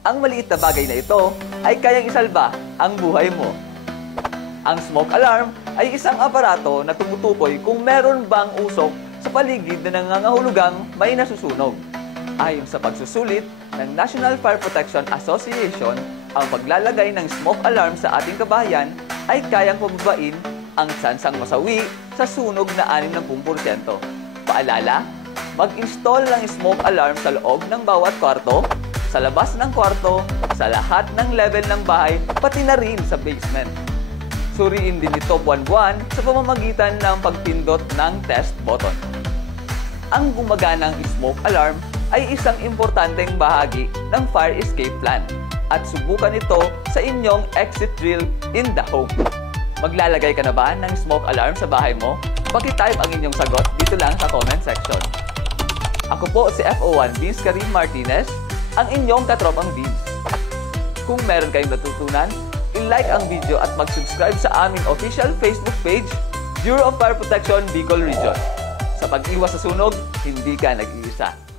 Ang maliit na bagay na ito ay kayang isalba ang buhay mo. Ang smoke alarm ay isang aparato na tumutukoy kung meron bang usok sa paligid na nangangahulugang may nasusunog. Ayon sa pagsusulit ng National Fire Protection Association, ang paglalagay ng smoke alarm sa ating kabahayan ay kayang pababain ang tsansang masawi sa sunog na 60%. Paalala, mag-install ng smoke alarm sa loob ng bawat kwarto, sa labas ng kwarto, sa lahat ng level ng bahay, pati na rin sa basement. Suriin din ito buwan-buwan sa pamamagitan ng pagpindot ng test button. Ang gumaganang smoke alarm ay isang importanteng bahagi ng fire escape plan at subukan ito sa inyong exit drill in the home. Maglalagay ka na ba ng smoke alarm sa bahay mo? Paki-type ang inyong sagot dito lang sa comment section. Ako po si FO1 Vince Karim Martinez, ang inyong katropang Vince. Kung meron kayong natutunan, i-like ang video at mag-subscribe sa aming official Facebook page, Bureau of Fire Protection Bicol Region. Sa pag-iwas sa sunog, hindi ka nag-iisa.